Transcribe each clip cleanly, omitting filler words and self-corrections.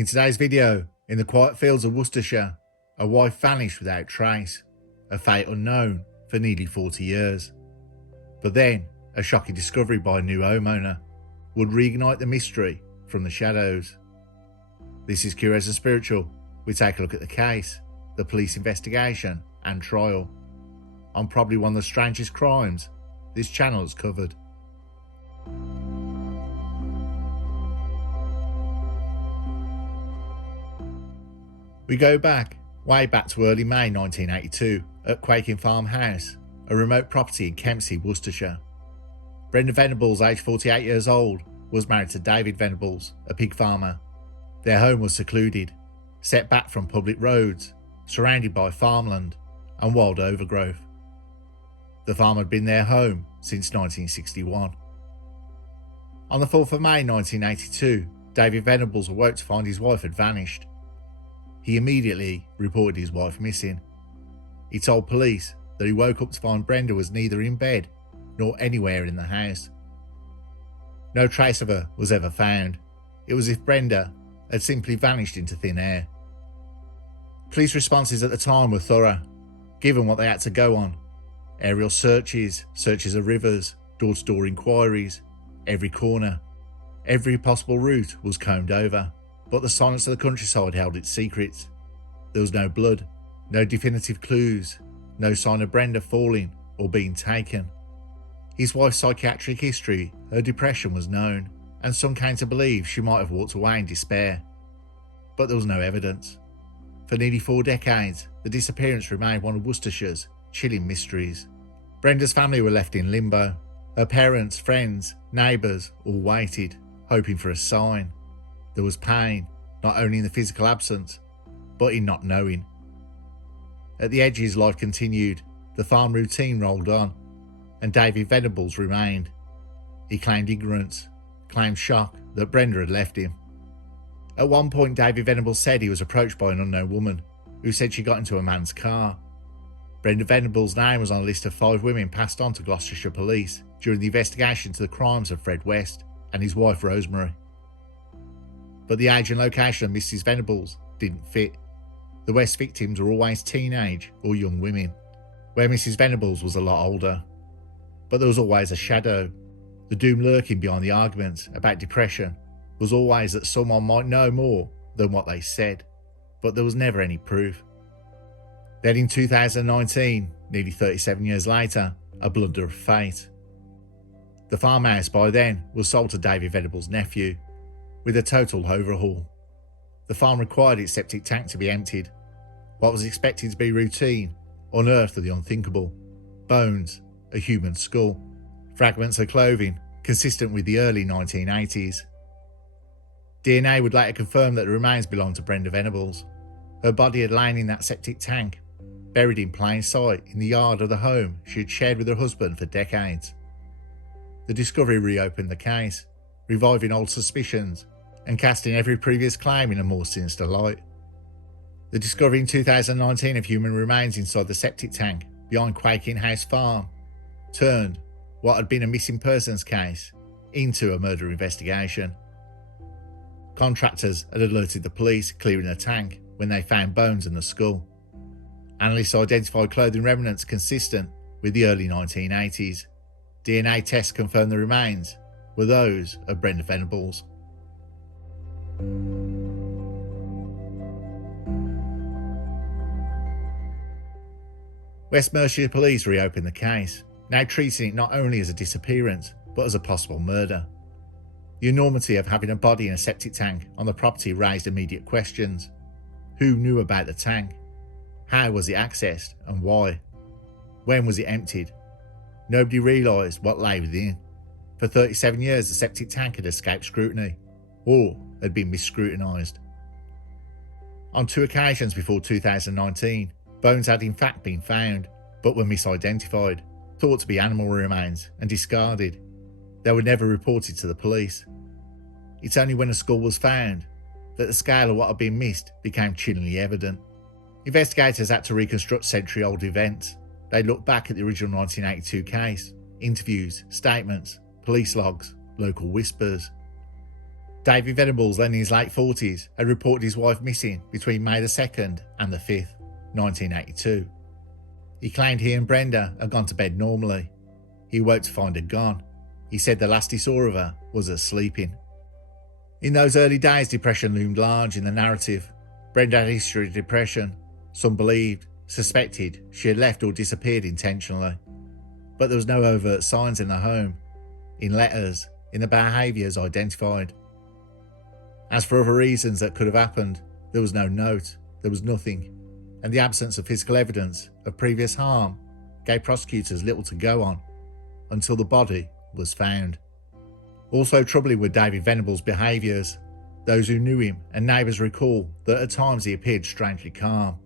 In today's video, in the quiet fields of Worcestershire, a wife vanished without trace, a fate unknown for nearly 40 years. But then, a shocking discovery by a new homeowner would reignite the mystery from the shadows. This is Curios&Spiritual. We take a look at the case, the police investigation and trial, on probably one of the strangest crimes this channel has covered. We go way back to early May 1982 at Quaking Farmhouse, a remote property in Kempsey, Worcestershire. Brenda Venables, aged 48 years old, was married to David Venables, a pig farmer. Their home was secluded, set back from public roads, surrounded by farmland and wild overgrowth. The farm had been their home since 1961. On the 4th of May 1982, David Venables awoke to find his wife had vanished. He immediately reported his wife missing. He told police that he woke up to find Brenda was neither in bed nor anywhere in the house. No trace of her was ever found. It was as if Brenda had simply vanished into thin air. Police responses at the time were thorough, given what they had to go on. Aerial searches of rivers, door-to-door inquiries, every corner, every possible route was combed over. But the silence of the countryside held its secrets. There was no blood, no definitive clues, no sign of Brenda falling or being taken. His wife's psychiatric history, her depression, was known, and some came to believe she might have walked away in despair. But there was no evidence. For nearly 4 decades, the disappearance remained one of Worcestershire's chilling mysteries. Brenda's family were left in limbo. Her parents, friends, neighbours all waited, hoping for a sign. There was pain, not only in the physical absence, but in not knowing. At the edges, life continued, the farm routine rolled on, and David Venables remained. He claimed ignorance, claimed shock that Brenda had left him. At one point, David Venables said he was approached by an unknown woman who said she got into a man's car. Brenda Venables' name was on a list of 5 women passed on to Gloucestershire police during the investigation to the crimes of Fred West and his wife Rosemary. But the age and location of Mrs. Venables didn't fit. The West victims were always teenage or young women, where Mrs. Venables was a lot older. But there was always a shadow. The doom lurking behind the arguments about depression was always that someone might know more than what they said, but there was never any proof. Then in 2019, nearly 37 years later, a blunder of fate. The farmhouse by then was sold to David Venables' nephew, with a total overhaul. The farm required its septic tank to be emptied. What was expected to be routine unearthed the unthinkable. Bones, a human skull, fragments of clothing consistent with the early 1980s. DNA would later confirm that the remains belonged to Brenda Venables. Her body had lain in that septic tank, buried in plain sight in the yard of the home she had shared with her husband for decades. The discovery reopened the case, reviving old suspicions and casting every previous claim in a more sinister light. The discovery in 2019 of human remains inside the septic tank behind Quaking House Farm turned what had been a missing persons case into a murder investigation. Contractors had alerted the police clearing the tank when they found bones and the skull. Analysts identified clothing remnants consistent with the early 1980s. DNA tests confirmed the remains were those of Brenda Venables. Worcestershire police reopened the case, now treating it not only as a disappearance but as a possible murder. The enormity of having a body in a septic tank on the property raised immediate questions. Who knew about the tank? How was it accessed and why? When was it emptied? Nobody realised what lay within. For 37 years, the septic tank had escaped scrutiny, or had been mis-scrutinised. On 2 occasions before 2019, bones had in fact been found, but were misidentified, thought to be animal remains, and discarded. They were never reported to the police. It's only when a skull was found that the scale of what had been missed became chillingly evident. Investigators had to reconstruct century-old events. They looked back at the original 1982 case, interviews, statements, police logs, local whispers. David Venables, then in his late 40s, had reported his wife missing between May the 2nd and the 5th, 1982. He claimed he and Brenda had gone to bed normally. He woke to find her gone. He said the last he saw of her was her sleeping. In those early days, depression loomed large in the narrative. Brenda had a history of depression. Some believed, suspected she had left or disappeared intentionally. But there was no overt signs in the home, in letters, in the behaviours identified. As for other reasons that could have happened, there was no note, there was nothing, and the absence of physical evidence of previous harm gave prosecutors little to go on until the body was found. Also troubling were David Venables' behaviours. Those who knew him and neighbours recall that at times he appeared strangely calm.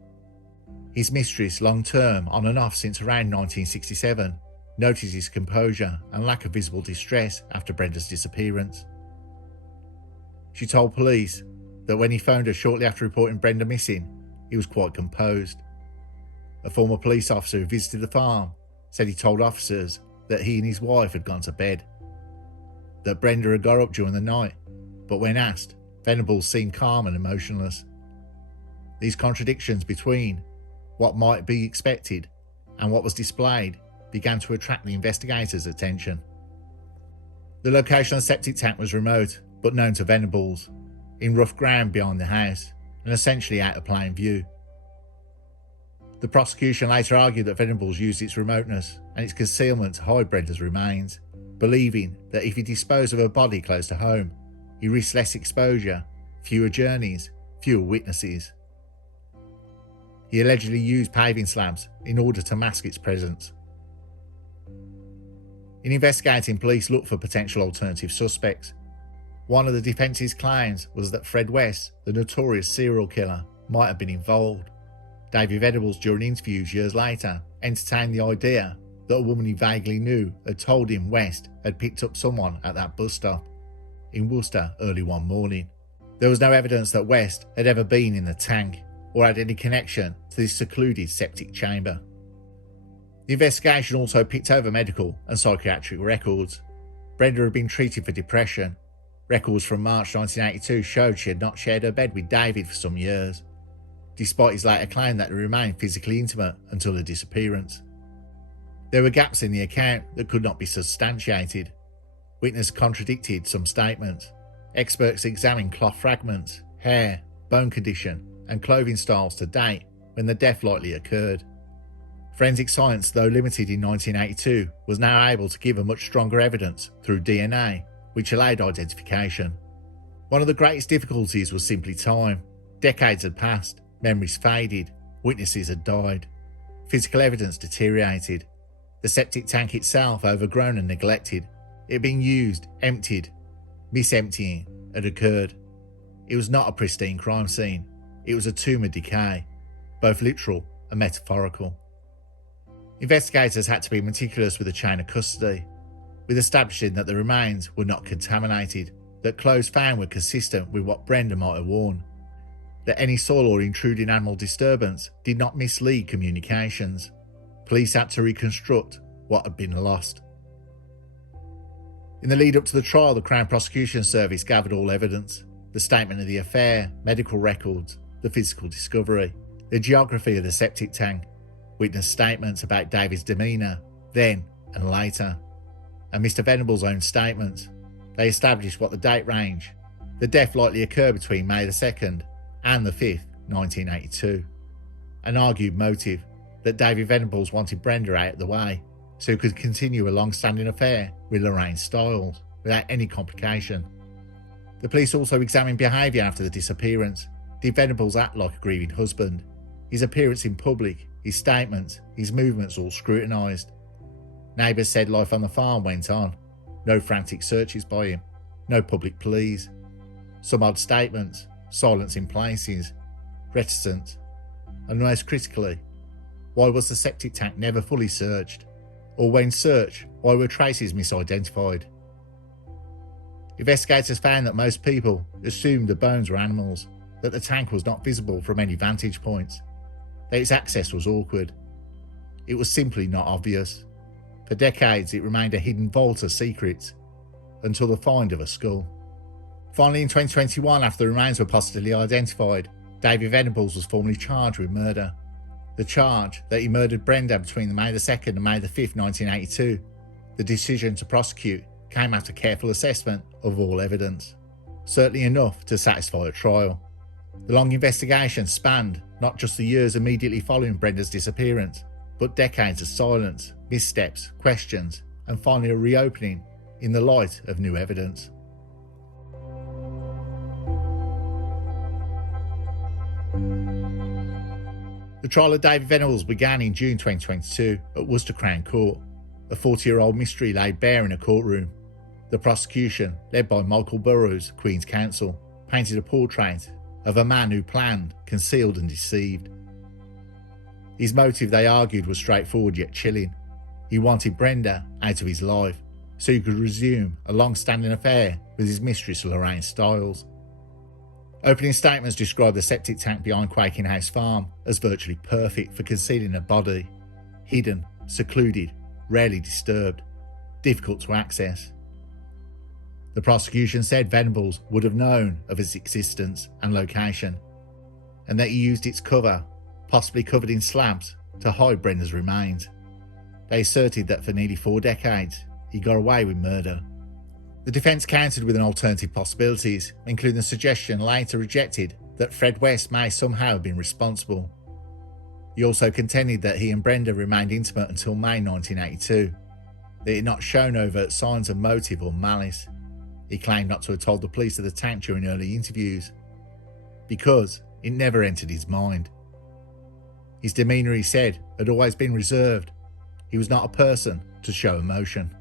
His mistress, long-term, on and off since around 1967, noticed his composure and lack of visible distress after Brenda's disappearance. She told police that when he phoned her shortly after reporting Brenda missing, he was quite composed. A former police officer who visited the farm said he told officers that he and his wife had gone to bed, that Brenda had got up during the night, but when asked, Venables seemed calm and emotionless. These contradictions between what might be expected and what was displayed began to attract the investigators' attention. The location of the septic tank was remote, but known to Venables, in rough ground behind the house, and essentially out of plain view. The prosecution later argued that Venables used its remoteness and its concealment to hide Brenda's remains, believing that if he disposed of her body close to home, he risked less exposure, fewer journeys, fewer witnesses. He allegedly used paving slabs in order to mask its presence. In investigating, police looked for potential alternative suspects. One of the defence's claims was that Fred West, the notorious serial killer, might have been involved. David Venables, during interviews years later, entertained the idea that a woman he vaguely knew had told him West had picked up someone at that bus stop in Worcester early one morning. There was no evidence that West had ever been in the tank or had any connection to this secluded septic chamber. The investigation also picked over medical and psychiatric records. Brenda had been treated for depression. Records from March 1982 showed she had not shared her bed with David for some years, despite his later claim that they remained physically intimate until her disappearance. There were gaps in the account that could not be substantiated. Witnesses contradicted some statements. Experts examined cloth fragments, hair, bone condition, and clothing styles to date when the death likely occurred. Forensic science, though limited in 1982, was now able to give a much stronger evidence through DNA, which allowed identification. One of the greatest difficulties was simply time. Decades had passed, memories faded, witnesses had died. Physical evidence deteriorated. The septic tank itself overgrown and neglected. It being used, emptied, misemptying had occurred. It was not a pristine crime scene. It was a tomb of decay, both literal and metaphorical. Investigators had to be meticulous with the chain of custody, with establishing that the remains were not contaminated, that clothes found were consistent with what Brenda might have worn, that any soil or intruding animal disturbance did not mislead communications. Police had to reconstruct what had been lost. In the lead up to the trial, the Crown Prosecution Service gathered all evidence: the statement of the affair, medical records, the physical discovery, the geography of the septic tank, witness statements about David's demeanour then and later, and Mr. Venables' own statements. They established what the date range. The death likely occurred between May the 2nd and the 5th, 1982. An argued motive, that David Venables wanted Brenda out of the way so he could continue a long-standing affair with Lorraine Stiles without any complication. The police also examined behaviour after the disappearance. Did Venables act like a grieving husband? His appearance in public, his statements, his movements all scrutinised. Neighbours said life on the farm went on. No frantic searches by him. No public pleas. Some odd statements, silence in places, reticence. And most critically, why was the septic tank never fully searched? Or when searched, why were traces misidentified? Investigators found that most people assumed the bones were animals, that the tank was not visible from any vantage points, that its access was awkward. It was simply not obvious. For decades it remained a hidden vault of secrets, until the find of a skull. Finally, in 2021, after the remains were positively identified, David Venables was formally charged with murder. The charge that he murdered Brenda between May the 2nd and May the 5th, 1982. The decision to prosecute came after careful assessment of all evidence, certainly enough to satisfy a trial. The long investigation spanned not just the years immediately following Brenda's disappearance, but decades of silence, missteps, questions, and finally a reopening in the light of new evidence. The trial of David Venables began in June 2022 at Worcester Crown Court. A 40-year-old mystery laid bare in a courtroom. The prosecution, led by Michael Burrows, Queen's Counsel, painted a portrait of a man who planned, concealed and deceived. His motive, they argued, was straightforward yet chilling. He wanted Brenda out of his life so he could resume a long-standing affair with his mistress Lorraine Stiles. Opening statements described the septic tank behind Quaking House Farm as virtually perfect for concealing a body. Hidden, secluded, rarely disturbed, difficult to access. The prosecution said Venables would have known of its existence and location, and that he used its cover, possibly covered in slabs, to hide Brenda's remains. They asserted that for nearly 4 decades, he got away with murder. The defence countered with an alternative possibilities, including the suggestion later rejected that Fred West may somehow have been responsible. He also contended that he and Brenda remained intimate until May 1982, that he had not shown overt signs of motive or malice. He claimed not to have told the police of the tank during early interviews, because it never entered his mind. His demeanour, he said, had always been reserved. He was not a person to show emotion.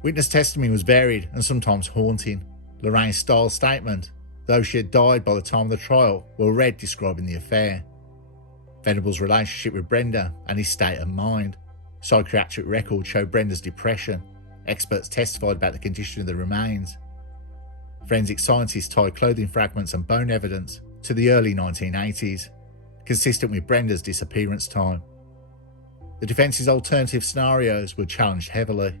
Witness testimony was varied and sometimes haunting. Lorraine Stiles' statement, though she had died by the time of the trial, were read describing the affair. Venables' relationship with Brenda and his state of mind. Psychiatric records showed Brenda's depression. Experts testified about the condition of the remains. Forensic scientists tied clothing fragments and bone evidence to the early 1980s, consistent with Brenda's disappearance time. The defence's alternative scenarios were challenged heavily.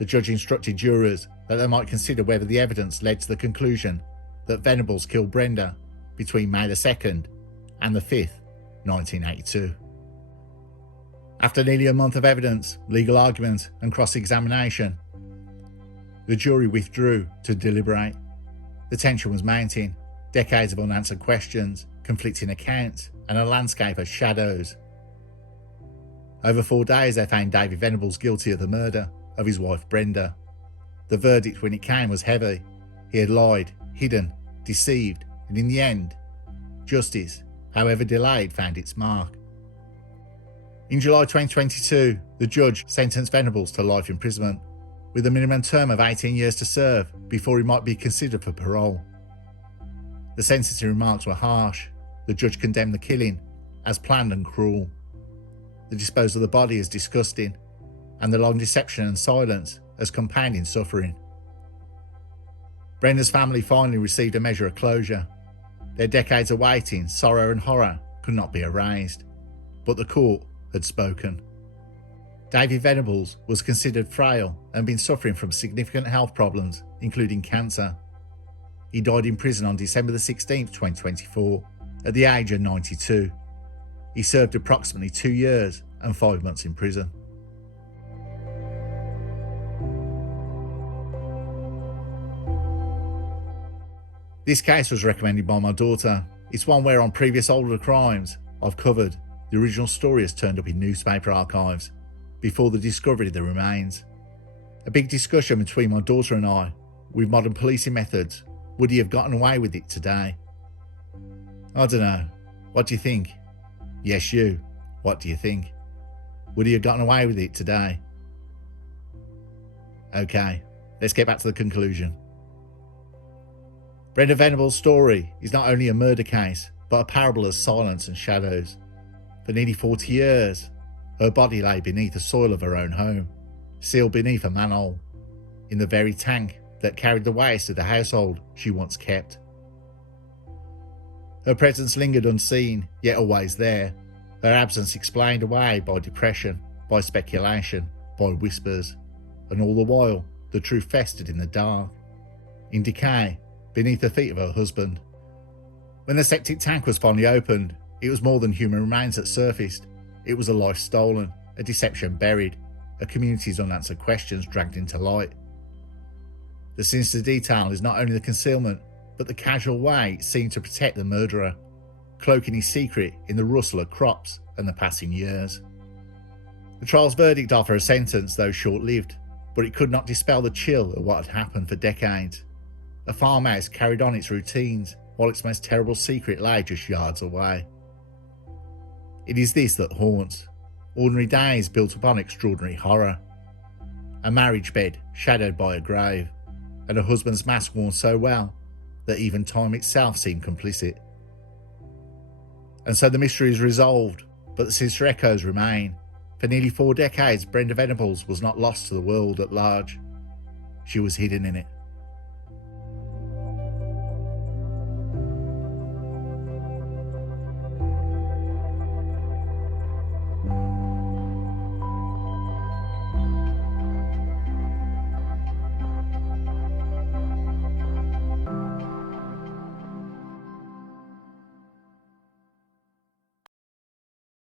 The judge instructed jurors that they might consider whether the evidence led to the conclusion that Venables killed Brenda between May the 2nd and the 5th, 1982. After nearly a month of evidence, legal argument and cross-examination, the jury withdrew to deliberate. The tension was mounting, decades of unanswered questions, conflicting accounts, and a landscape of shadows. Over 4 days they found David Venables guilty of the murder of his wife Brenda. The verdict when it came was heavy. He had lied, hidden, deceived, and in the end, justice, however delayed, found its mark. In July 2022, the judge sentenced Venables to life imprisonment, with a minimum term of 18 years to serve before he might be considered for parole. The sentencing remarks were harsh. The judge condemned the killing as planned and cruel. The disposal of the body as disgusting, and the long deception and silence as compounding suffering. Brenda's family finally received a measure of closure. Their decades of waiting, sorrow and horror could not be erased, but the court had spoken. David Venables was considered frail and had been suffering from significant health problems, including cancer. He died in prison on December the 16th, 2024, at the age of 92. He served approximately 2 years and 5 months in prison. This case was recommended by my daughter. It's one where on previous older crimes I've covered, the original story has turned up in newspaper archives before the discovery of the remains. A big discussion between my daughter and I, with modern policing methods, would he have gotten away with it today? I don't know. What do you think? Yes, you. What do you think? Would he have gotten away with it today? Okay, let's get back to the conclusion. Brenda Venables' story is not only a murder case, but a parable of silence and shadows. For nearly 40 years, her body lay beneath the soil of her own home, sealed beneath a manhole, in the very tank that carried the waste of the household she once kept. Her presence lingered unseen, yet always there, her absence explained away by depression, by speculation, by whispers, and all the while the truth festered in the dark, in decay beneath the feet of her husband. When the septic tank was finally opened, it was more than human remains that surfaced. It was a life stolen, a deception buried, a community's unanswered questions dragged into light. The sinister detail is not only the concealment, but the casual way it seemed to protect the murderer, cloaking his secret in the rustle of crops and the passing years. The trial's verdict offered a sentence, though short-lived, but it could not dispel the chill of what had happened for decades. A farmhouse carried on its routines, while its most terrible secret lay just yards away. It is this that haunts, ordinary days built upon extraordinary horror. A marriage bed shadowed by a grave, and a husband's mask worn so well that even time itself seemed complicit. And so the mystery is resolved, but the sinister echoes remain. For nearly 4 decades, Brenda Venables was not lost to the world at large. She was hidden in it.